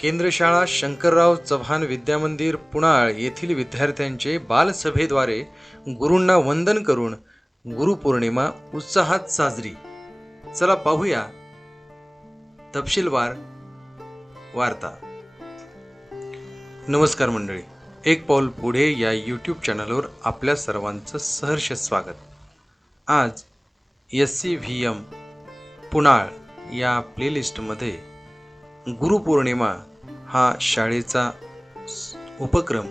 केंद्रशाळा शंकरराव चव्हाण विद्यामंदिर पुणाळ येथील विद्यार्थ्यांचे बालसभेद्वारे गुरूंना वंदन करून गुरुपौर्णिमा उत्साहात साजरी. चला पाहूया तपशीलवार वार्ता. नमस्कार मंडळी एक पाऊल पुढे या यूट्यूब चॅनलवर आपल्या सर्वांचं सहर्ष स्वागत. आज एस सी व्ही एम पुणाळ या प्लेलिस्टमध्ये गुरुपौर्णिमा हा शाळेचा उपक्रम.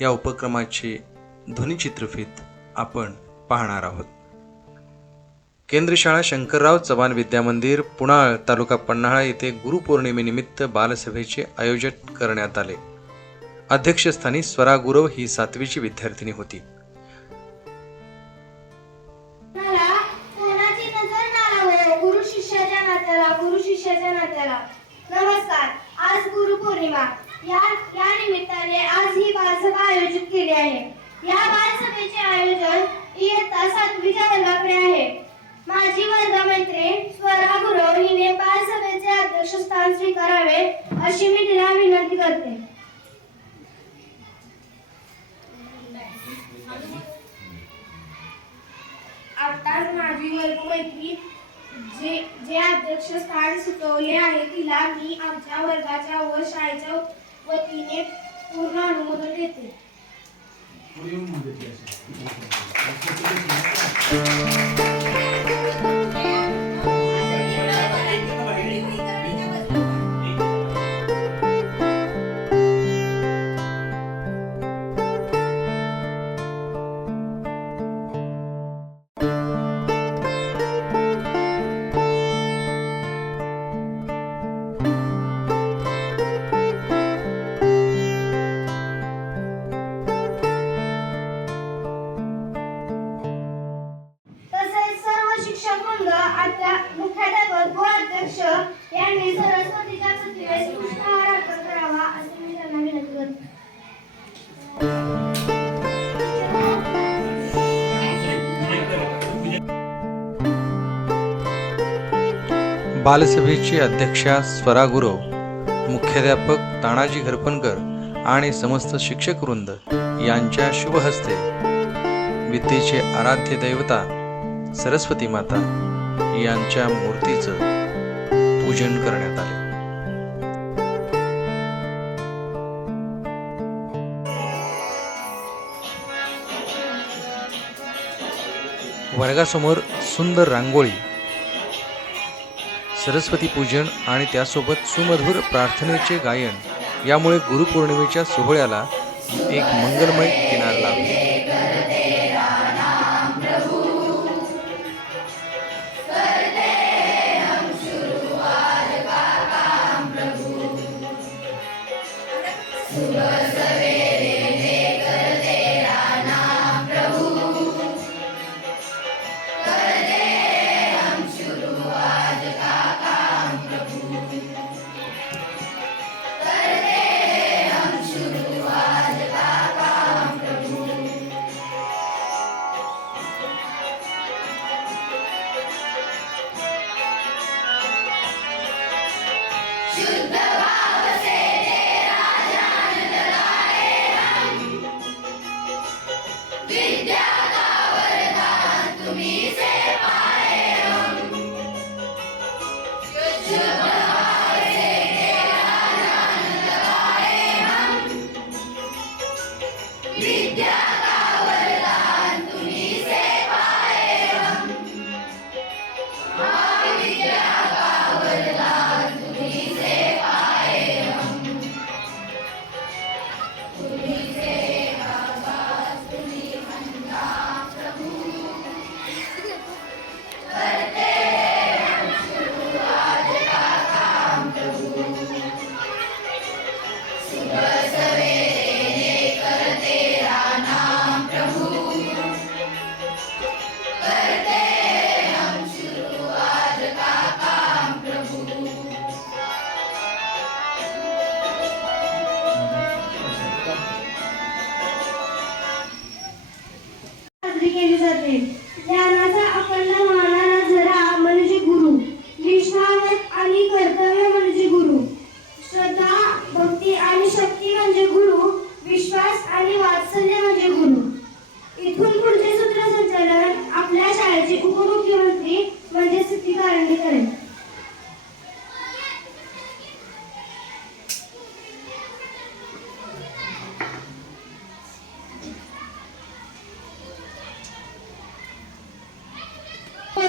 या उपक्रमाचे ध्वनिचित्रफित आपण पाहणार आहोत. केंद्रशाळा शंकरराव चव्हाण विद्यामंदिर पुणाळ तालुका पन्हाळा येथे गुरुपौर्णिमेनिमित्त बालसभेचे आयोजन करण्यात आले. अध्यक्षस्थानी स्वरा गुरव ही सातवीची विद्यार्थिनी होती. पौर्णिमा या या निमित्ताने आज ही बालसभा आयोजित केली आहे. या बालसभेचे आयोजन इयत्ता सातवीच्या वर्गाकडे आहे. माजी वर्गमंत्री स्वरा गुरव हिने बालसभेचे अध्यक्षस्थान स्वीकारावे अशी मी तिला विनंती करते. आता माझी वर्गमैत्री जे जे अध्यक्ष स्थान सुचवले आहे तिला मी आमच्या वर्गाच्या व शाळेच्या वतीने पूर्ण अनुमोदन देते. तसेच बालसभेची अध्यक्षा स्वरा गुरव मुख्याध्यापक तानाजी घरपणकर आणि समस्त शिक्षक वृंद यांच्या शुभहस्ते विद्येचे आराध्य दैवता सरस्वती माता यांच्या मूर्तीचं पूजन करण्यात आले. वर्गासमोर सुंदर रांगोळी सरस्वती पूजन आणि त्यासोबत सुमधुर प्रार्थनेचे गायन. यामुळे गुरुपौर्णिमेच्या सोहळ्याला एक मंगलमय किनार लाभली.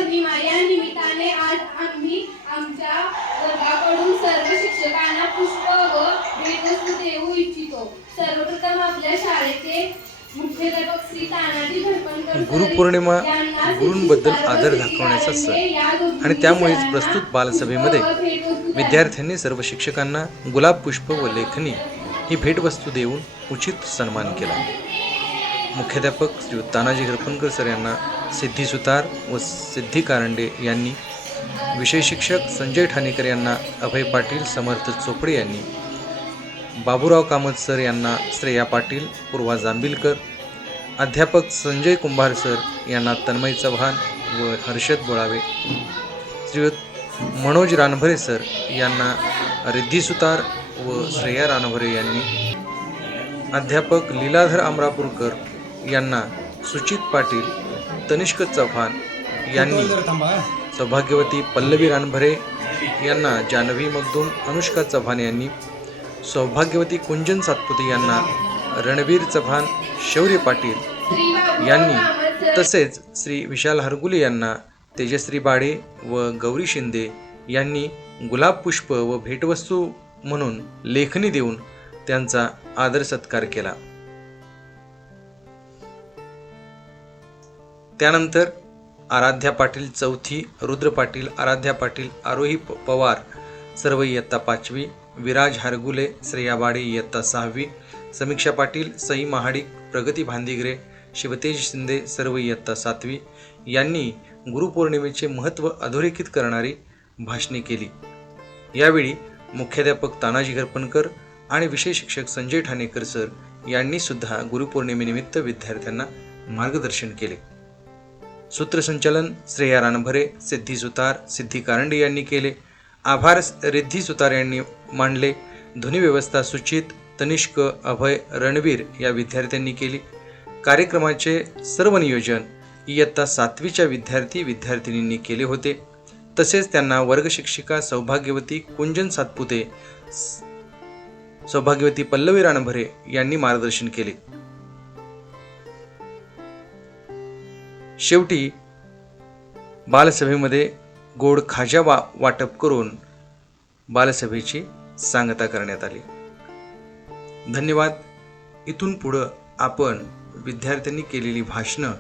पौर्णिमा या निमित्ताने आज आम्ही आमच्या वर्गाकडून सर्व शिक्षकांना पुष्प व भेटवस्तू देऊ इच्छितो सर्वप्रथम आपल्या शाळेचे मुख्याध्यापक श्री तानाजी धडपणकर गुरुपौर्णिमा गुरूंबद्दल आदर दाखवण्याचा सण. आणि त्यामुळेच प्रस्तुत बालसभेमध्ये. विद्यार्थ्यांनी सर्व शिक्षकांना गुलाब पुष्प व लेखनी ही भेटवस्तू देऊन उचित सन्मान केला मुख्याध्यापक श्री तानाजी हरपणकर सर यांना सिद्धी सुतार व सिद्धी कारंडे यांनी विषय शिक्षक संजय ठाणेकर यांना अभय पाटील समर्थ चोपडे यांनी बाबूराव कामत सर यांना श्रेया पाटील पूर्वा जांबिलकर अध्यापक संजय कुंभार सर यांना तन्मय चव्हाण व हर्षद बोळावे श्रीयुत मनोज रानभरे सर यांना रिद्धी सुतार व श्रेया रानभरे यांनी अध्यापक लीलाधर अमरापूरकर यांना सुचित पाटील तनिष्क चव्हाण यांनी सौभाग्यवती पल्लवी रानभरे यांना जानवी मगदूम अनुष्का चव्हाण यांनी सौभाग्यवती कुंजन सातपुते यांना रणवीर चव्हाण शौर्य पाटील यांनी तसेच श्री विशाल हरगुले यांना तेजश्री बाडे व गौरी शिंदे यांनी गुलाब पुष्प व भेटवस्तू म्हणून लेखणी देऊन त्यांचा आदर सत्कार केला. त्यानंतर आराध्या पाटील चौथी रुद्र पाटील आराध्या पाटील आरोही प- पवार सर्व इयत्ता पाचवी विराज हरगुले श्रेया बाडे इयत्ता सहावी समीक्षा पाटील सई महाडिक प्रगती भांदिगरे शिवतेज शिंदे सर्व इयत्ता सातवी यांनी गुरुपौर्णिमेचे महत्त्व अधोरेखित करणारी भाषणे केली. यावेळी मुख्याध्यापक तानाजी घरपणकर आणि विषय शिक्षक संजय ठाणेकर सर यांनी सुद्धा गुरुपौर्णिमेनिमित्त विद्यार्थ्यांना मार्गदर्शन केले. सूत्रसंचालन श्रेया रानभरे सिद्धी सुतार सिद्धी कारंडे यांनी केले. आभार रिद्धी सुतार यांनी मांडले. ध्वनिव्यवस्था सुचित तनिष्क अभय रणवीर या विद्यार्थ्यांनी केली. कार्यक्रमाचे सर्व नियोजन इयत्ता सातवीच्या विद्यार्थी विद्यार्थिनींनी केले होते. तसेच त्यांना वर्गशिक्षिका सौभाग्यवती कुंजन सातपुते सौभाग्यवती पल्लवी रानभरे यांनी मार्गदर्शन केले. शेवटी बालसभेमध्ये गोड खाजा वा वाटप करून बालसभेची सांगता करण्यात आली. धन्यवाद. इथून पुढं आपण विद्यार्थ्यांनी केलेली भाषणं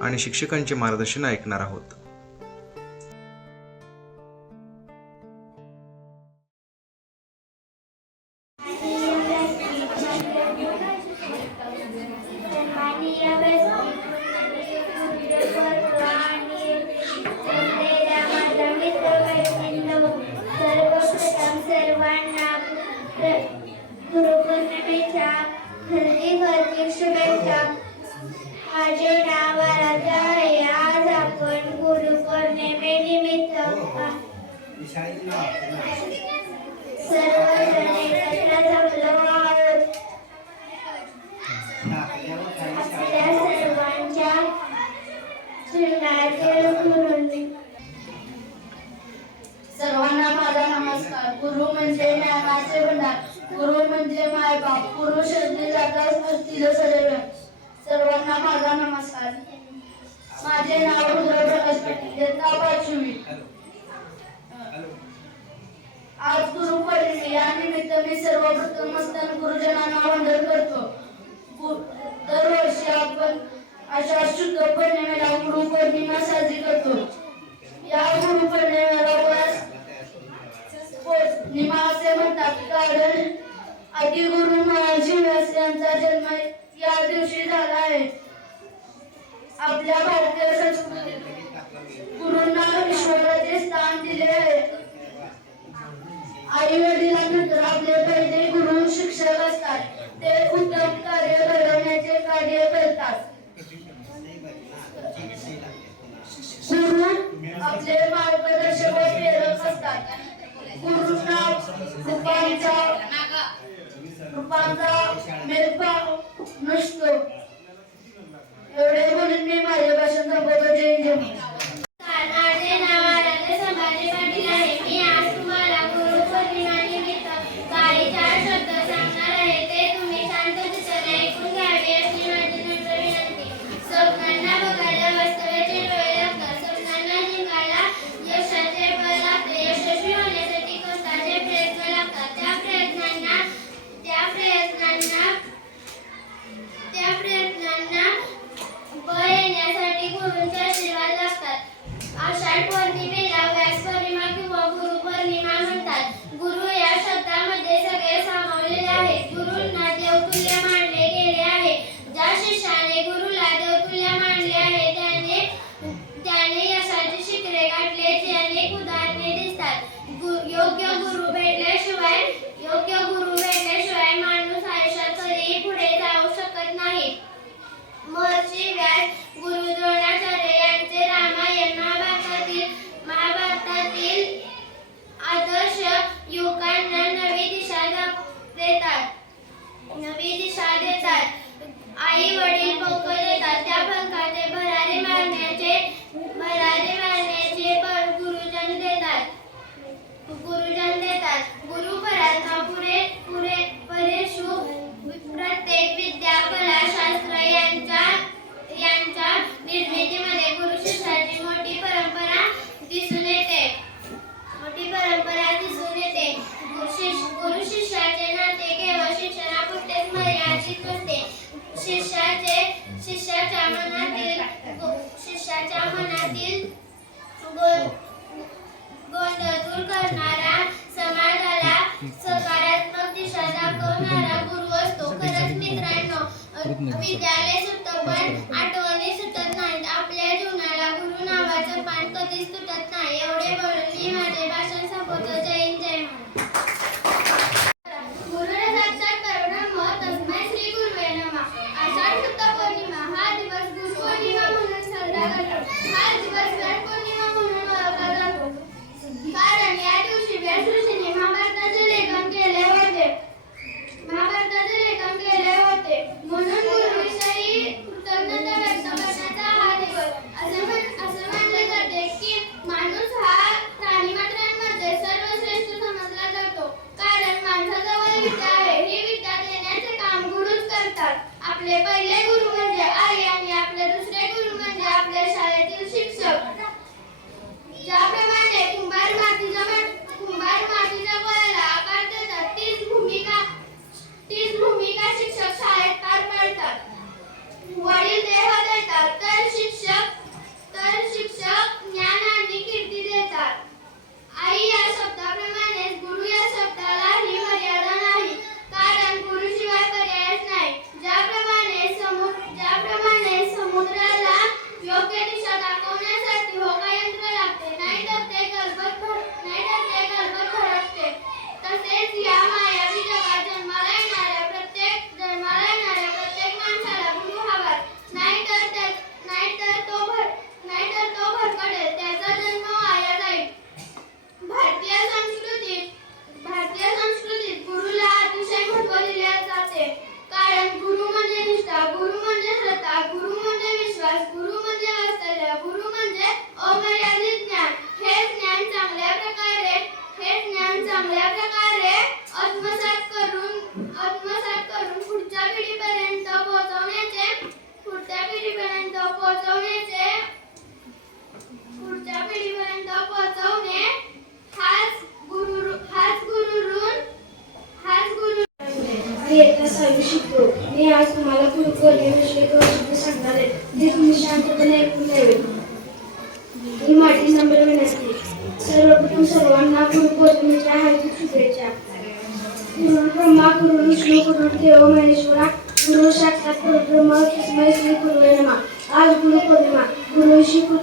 आणि शिक्षकांचे मार्गदर्शन ऐकणार आहोत. हार्दिक या मी सर्वप्रथम मस्तान गुरुजनांना वंदन करतो. दरवर्षी आपण अशा शुद्ध पौर्णिमेला गुरु पौर्णिमा साजरी करतो. या गुरु पौर्णिमेला पौर्णिमा असे म्हणतात कारण आदिगुरु महर्षी व्यास यांचा जन्म या दिवशी झाला आहे. आपल्या भारतीय संस्कृतीत गुरुंना ईश्वराचे स्थान दिले आई वडिलांनंतर आपले पहिले गुरु शिक्षक असतात. ते उत्तम कार्य घडवण्याचे कार्य करतात. गुरु आपले मार्गदर्शक व प्रेरक असतात. गुरुंना रूपांचा रूपांचा मेलभाव नसतो. एवढे म्हणून मी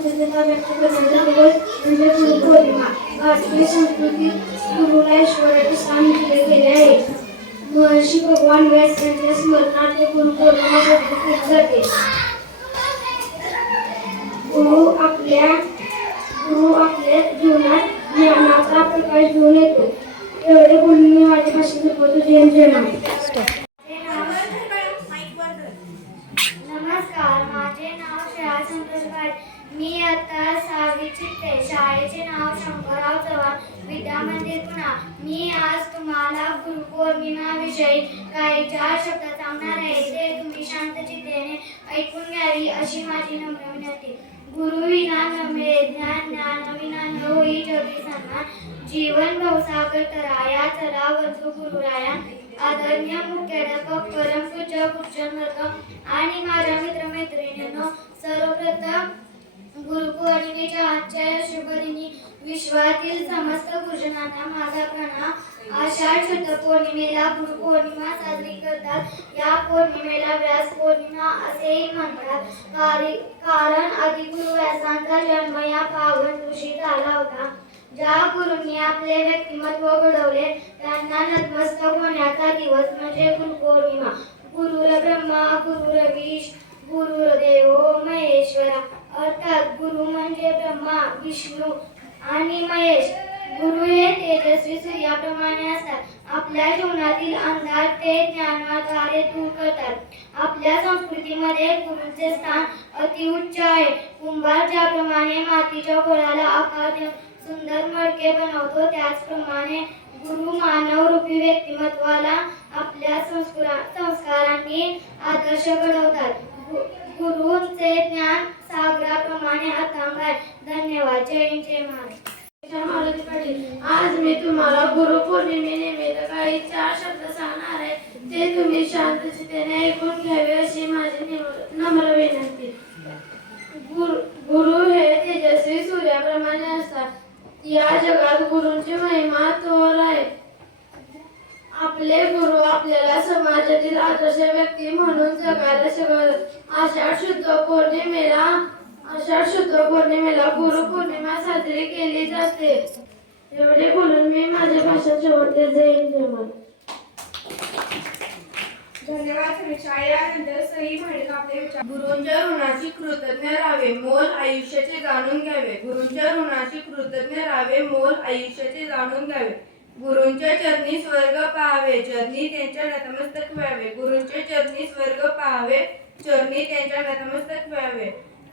संचेतना व्यक्त करणारी भारतीय संस्कृतीत गुरुला स्थान दिले गेले आहे महर्षी भगवान व्यास यांच्या स्मरणार्थ गुरुपौर्णिमा साजरी केली जाते गुरु आपल्या गुरु आपल्या जीवनात ज्ञानाचा प्रकाश घेऊन येतो एवढे बोलून मी माझ्या भाषेत नमस्कार माझे नाव श्रेया संतोष मी आता सहावीची शाळेचे नाव शंकरराव चव्हाण विद्यामंदिर पुन्हा. मी आज तुम्हाला गुरुपौर्णिमाविषयी काही चार शब्द सांगणार आहे. ते तुम्ही शांतचित्तेने ऐकून घ्यावी अशी माझी नम्र विनंती. गुरु विना नम्रे ज्ञान ज्ञान विना न होई जगी सन्मान जीवन भवसागर तराया चला वधू गुरुराया आदरणीय मुख्याध्यापक परमपूज्य कुर्चन आणि माझ्या मित्रमैत्रिणींनो सर्वप्रथम गुरुपौर्णिमेच्या आजच्या या शुभदिनी विश्वातील समस्त गुरुजनांना माझा प्रणाम. आषाढ शुद्ध पौर्णिमेला गुरुपौर्णिमा साजरी करतात. या पौर्णिमेला व्यास पौर्णिमा असेही म्हणतात. कारी- कारण आदिगुरु व्यासांचा जन्म या पावन दिवशी झाला होता. ज्या गुरुंनी आपले व्यक्तिमत्व घडवले त्यांना नतमस्तक होण्याचा दिवस म्हणजे गुरुपौर्णिमा. गुरुर ब्रह्मा गुरुर विष गुरुर्देव महेश्वरा. अर्थात गुरु म्हणजे ब्रह्मा विष्णू आणि महेश. गुरु हे तेजस्वी सूर्याप्रमाणे असतात. आपल्या जीवनातील अंधार ते ज्ञानाद्वारे दूर करतात. आपल्या संस्कृतीमध्ये गुरुचे स्थान अतिउच्च आहे. कुंभार ज्याप्रमाणे मातीच्या गोळ्याला आकार देऊन सुंदर मडके बनवतो त्याचप्रमाणे गुरु मानव रूपी व्यक्तिमत्वाला आपल्या संस्कारा संस्कारांनी आदर्श घडवतात गुरुंचे ज्ञान सागराप्रमाणे अथांग आहे धन्यवाद. जय जय महाराष्ट्र पाटील आज मी तुम्हाला गुरुपौर्णिमेनिमित्त काही चार शब्द सांगणार आहे. ते तुम्ही शांत चितेने ऐकून घ्यावे अशी माझी नम्र विनंती. गुरु गुरु हे तेजस्वी सूर्याप्रमाणे असतात. या जगात गुरूंची महिमा थोर आहे. आपले गुरु आपल्याला समाजातील आदर्श व्यक्ती म्हणून जगायला शिकवतात आषाढ शुद्ध पौर्णिमेला आषाढ शुद्ध पौर्णिमेला गुरु पौर्णिमा साजरी केली जाते. एवढे बोलून मी माझे भाषण शेवटले. जाईल हिंद धन्यवाद समीक्षा यानंतर सही म्हणेल आपले विचार. गुरूंच्या ऋणाची कृतज्ञ राहावे मोल आयुष्याचे जाणून घ्यावे. गुरुंच्या ऋणाची कृतज्ञ राहावे मोल आयुष्याचे जाणून घ्यावे. गुरूंच्या चरणी स्वर्ग पाहावे चरणी त्यांच्या नतमस्तक व्हावे. गुरूंच्या चरणी स्वर्ग पाहावे चरणी त्यांच्या नतमस्तक व्हावे.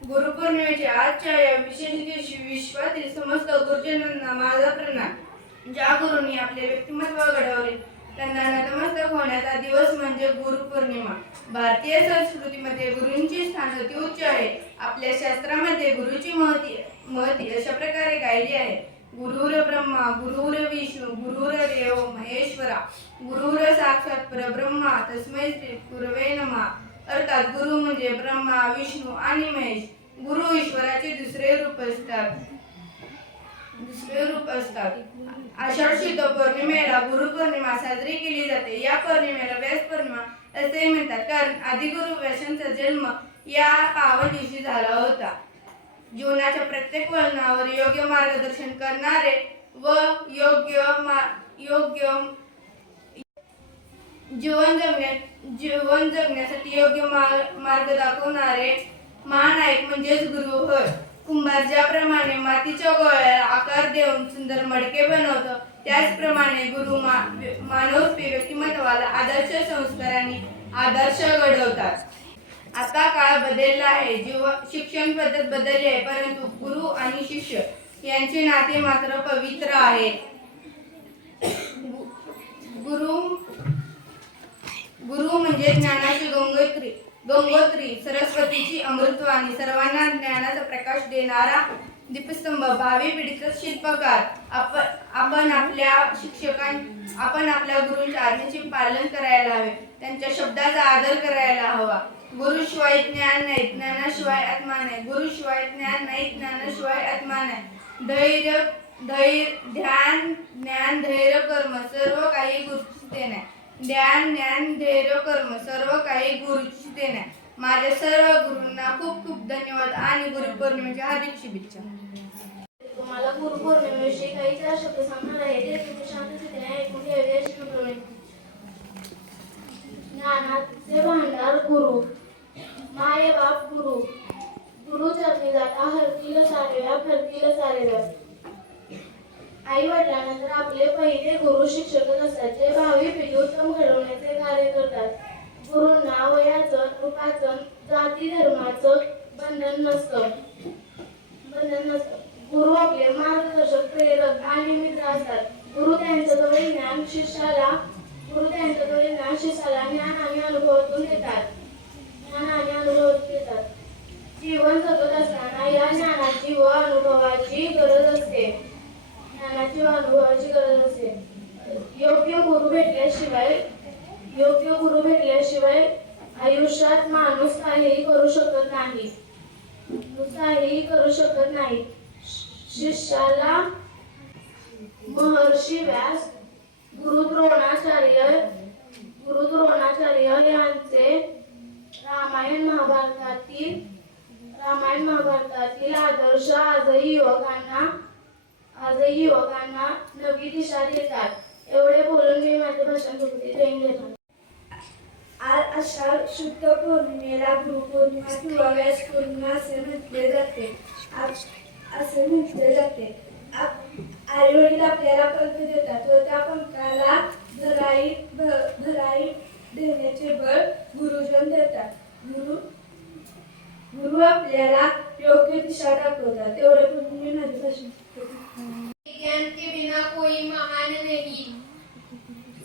गुरुपौर्णिमेच्या आजच्या या विशेष दिवशी विश्वातील समस्त गुरुजनांना माझा प्रणाम. ज्या गुरुंनी आपले व्यक्तिमत्व घडवले त्यांना नतमस्तक होण्याचा दिवस म्हणजे गुरुपौर्णिमा. भारतीय संस्कृतीमध्ये गुरूंचे स्थान अति उच्च आहे. आपल्या शास्त्रामध्ये गुरुची महती महती अशा प्रकारे गायली आहे. गुरुर ब्रह्मा गुरुर विष्णू गुरुर देव महेश्वरा गुरुर साक्षात परब्रह्मा तस्मै श्री गुरवे नमा. अर्थात गुरु म्हणजे ब्रह्मा विष्णू आणि महेश. गुरु ईश्वराचे दुसरे रूप असतात. दुसरे रूप असतात. आषाढ शुद्ध पौर्णिमेला गुरु पौर्णिमा साजरी केली जाते. या पौर्णिमेला व्यास पौर्णिमा असेही म्हणतात. कारण आदिगुरु व्यासांचा जन्म या पावन दिवशी झाला होता. जीवनाच्या प्रत्येक वळणावर योग्य मार्गदर्शन करणारे व योग्य मा योग्य जीवन जगण्या जीवन जगण्यासाठी योग्य मार्ग मार्ग दाखवणारे महानायक म्हणजेच गुरु होय. कुंभार ज्याप्रमाणे मातीच्या गोळ्याला आकार देऊन सुंदर मडके बनवतो त्याचप्रमाणे गुरु मा मानवरूपी व्यक्तिमत्वाला आदर्श संस्कारांनी आदर्श घडवतात. आता काळ बदलला आहे. जीव शिक्षण पद्धत बदलली आहे. परंतु गुरु आणि शिष्य यांचे नाते मात्र पवित्र आहे. गुरु गुरु म्हणजे ज्ञानाची गंगोत्री गंगोत्री सरस्वतीची अमृतवाणी. सर्वांना ज्ञानाचा प्रकाश देणारा दीपस्तंभ भावी पिढीचा शिल्पकार. आपण आपण आपल्या शिक्षकां आपण आपल्या गुरूंच्या आज्ञेचे पालन करायला हवे. त्यांच्या शब्दाचा आदर करायला हवा. गुरुशिवाय ज्ञान नाही ज्ञानाशिवाय आत्मा नाही. गुरुशिवाय ज्ञान नाही ज्ञानाशिवाय आत्मा नाही. धैर्य धैर्य ध्यान ज्ञान धैर्य कर्म सर्व काही गुरुचिते नाही. ध्यान ज्ञान धैर्य कर्म सर्व काही गुरुचिते नाही. माझ्या सर्व गुरूंना खूप खूप धन्यवाद आणि गुरुपौर्णिमेच्या हार्दिक शुभेच्छा. तुम्हाला गुरुपौर्णिमेविषयी काही चार शब्द सांगणार आहे. ते तुम्ही शांतचितेने ऐकून घ्यावे अशी ज्ञानाचे भांडार गुरु माय बाप गुरु गुरु चरणी जाता हरतील सारेला फरतील सारे आई वडिलांनंतर आपले पहिले गुरु शिक्षकच असतात जे भावी पिढी उत्तम घडवण्याचे कार्य करतात. गुरूंना वयाचं रूपाचं जाती धर्माचं बंधन नसतं. बंधन नसतं. गुरु आपले मार्गदर्शक प्रेरक आणि मित्र असतात. गुरु त्यांच्याजवळ ज्ञान शिष्याला गुरु त्यांच्याजवळ ज्ञान शिष्याला ज्ञान आणि अनुभवातून देतात ज्ञान आणि अनुभवातून देतात जीवन जगत असताना या ज्ञानाची व अनुभवाची गरज असते. ज्ञानाची व अनुभवाची गरज असते. योग्य गुरु भेटल्याशिवाय योग्य गुरु भेटल्याशिवाय आयुष्यात माणूस काहीही करू शकत नाही. काहीही करू शकत नाही. शिष्याला महर्षी व्यास गुरु द्रोणाचार्य गुरु द्रोणाचार्य यांचे रामायण महाभारतातील रामायण महाभारतातील आदर्श आजही युवकांना आजही युवकांना नवी दिशा देतात एवढे बोलून मी माझे भाषण संपते जय घेतो आज अशा शुद्ध पौर्णिमेला गुरुपौर्णिमा किंवा व्यास पौर्णिमा असे म्हटले जाते असे म्हटले जाते आई वडील आपल्याला पंख देतात व त्या पंखाला भराई भराई देण्याचे बळ गुरुजन देतात. गुरु गुरु आपल्याला योग्य दिशा दाखवतात. तेवढे करून मी माझे भाषण ज्ञान के बिना कोई महान नहीं.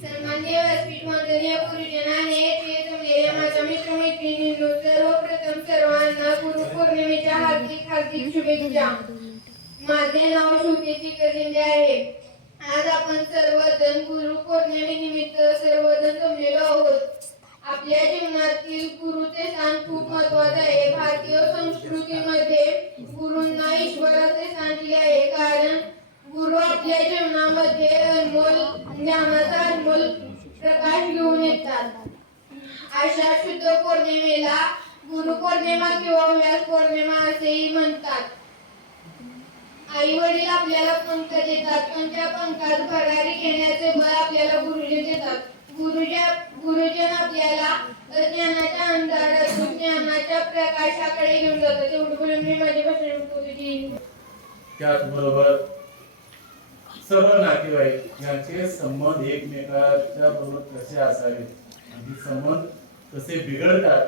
सन्मान्य व्यासपीठ माननीय गुरुजनाने ते जमलेल्या माझ्या मित्रमैत्रिणींनो सर्वप्रथम सर्वांना गुरु पौर्णिमेच्या हार्दिक हार्दिक शुभेच्छा. माझे नाव श्रुती करंजे आहे. आज आपण सर्वजण गुरुपौर्णिमेनिमित्त सर्वजण जमलेलो आहोत. आपल्या जीवनातील गुरुचे स्थान खूप महत्त्वाचे आहे. भारतीय संस्कृतीमध्ये गुरूंना ईश्वराचे स्थान दिले आहे. कारण गुरु आपल्या जीवनामध्ये अनमोल ज्ञानाचा अनमोल प्रकाश घेऊन येतात. अशा शुद्ध पौर्णिमेला गुरुपौर्णिमा किंवा व्यास पौर्णिमा असेही म्हणतात. आई वडील आपल्याला पंख देतात पण त्या पंखात भरारी घेण्याचे बळ आपल्याला गुरुजी देतात. गुरुजा गुरुजन आपल्याला ज्ञानाच्या अंधारातून ज्ञानाच्या प्रकाशाकडे घेऊन जातात. एवढं बोलून मी माझी भाषण गुरुजी. त्याचबरोबर सर्व नातेवाईक यांचे संबंध एकमेकाच्या बरोबर कसे असावेत आणि संबंध कसे बिघडतात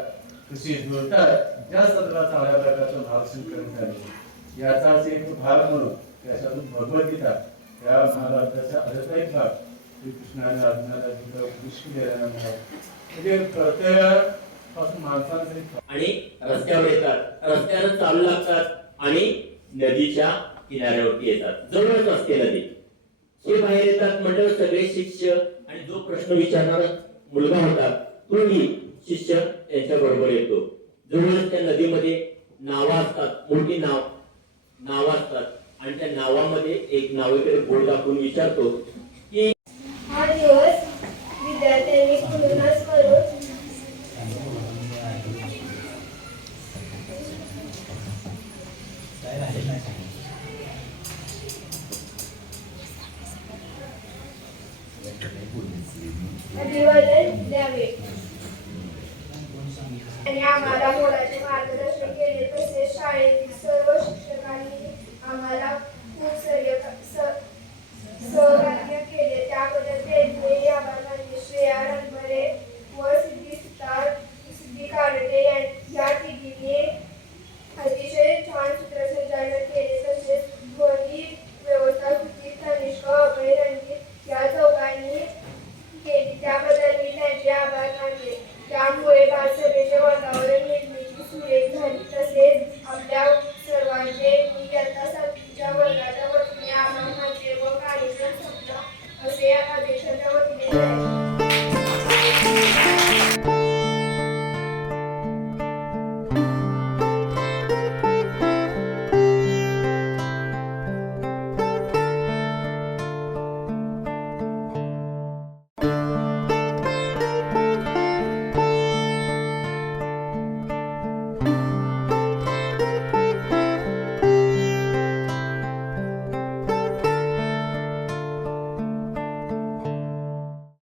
कसे जुळतात या सत्रात चांगल्या प्रकारचं भाषण करण्यात आले याचाच एक भाग म्हणून त्याच्यातून भगवद्गीता या महाभारताचा अर्धा एक भाग श्रीकृष्णाने अर्जुनाला दिला उपदेश म्हणजे प्रत्ययापासून माणसाचे आणि रस्त्यावर येतात रस्त्यानं चालू लागतात आणि नदीच्या किनाऱ्यावरती येतात. जवळच असते नदी. हे बाहेर येतात म्हणजे सगळे शिष्य आणि जो प्रश्न विचारणारा मुलगा होता तोही शिष्य त्यांच्या बरोबर येतो. जवळच त्या नदीमध्ये नावा असतात मोठी नाव. नाव असतात. आणि त्या नावामध्ये एक नावेकडे बोट दाखवून विचारतो.